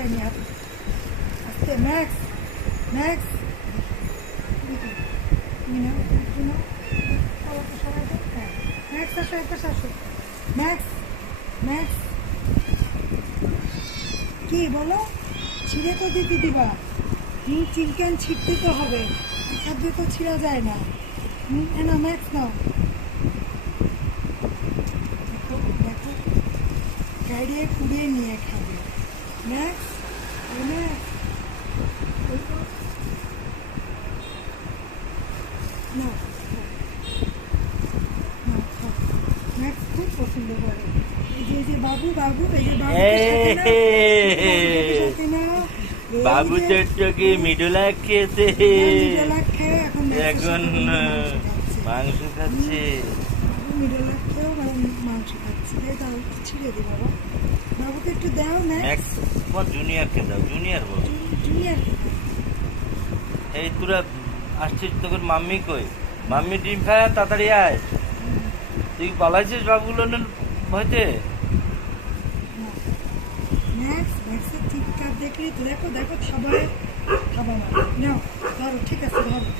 দেয়নি হাতে। আস্তে ম্যাক্স ম্যাক্স তুমি নাও, তুমি নাও। বাবাকে সবাই দাও। হ্যাঁ ম্যাক্স আসো, এপাশে আসো। ম্যাক্স ম্যাক্স কি বলো? ছিঁড়ে তো দিতে দিবা। চিকেন ছিঁড়তে তো হবে, একার দিয়ে তো ছিঁড়া যায় না। না ম্যাক্স নাও। দেখো দেখো, গাড়িয়ে কুড়িয়ে নিয়ে খাবে। ম্যাক্স ম্যাক্স নাও নাও খাও। ম্যাক্স খুব পছন্দ করে। এই যে বাবু বাবু, এই যে বাবুকে সাথে নাও। বাবু তোর চোখে মিডোলাক খেয়েছে, মিডলাক খেয়ে এখন এখন মাংস খাচ্ছে। বাবু মিডলাক খেয়েও মাংস খাচ্ছে। দাও একটু ছিঁড়ে দিই বাবা, বাবুকে একটু দাও। ম্যাক্স তোমার জুনিয়রকে দাও, জুনিয়র বল। জুনিয়র এই তোরা আসছিস, তোর মাম্মি কই? মাম্মি ডিম খায়, তাড়াতাড়ি আয়। তুই পালাইছিস বাবুগুলো ভয়তে? ম্যাক্স ম্যাক্সের চিৎকার দেখলি তো, দেখো দেখো খাবার খাবার নাও। ধরো ঠিক আছে, ধরো।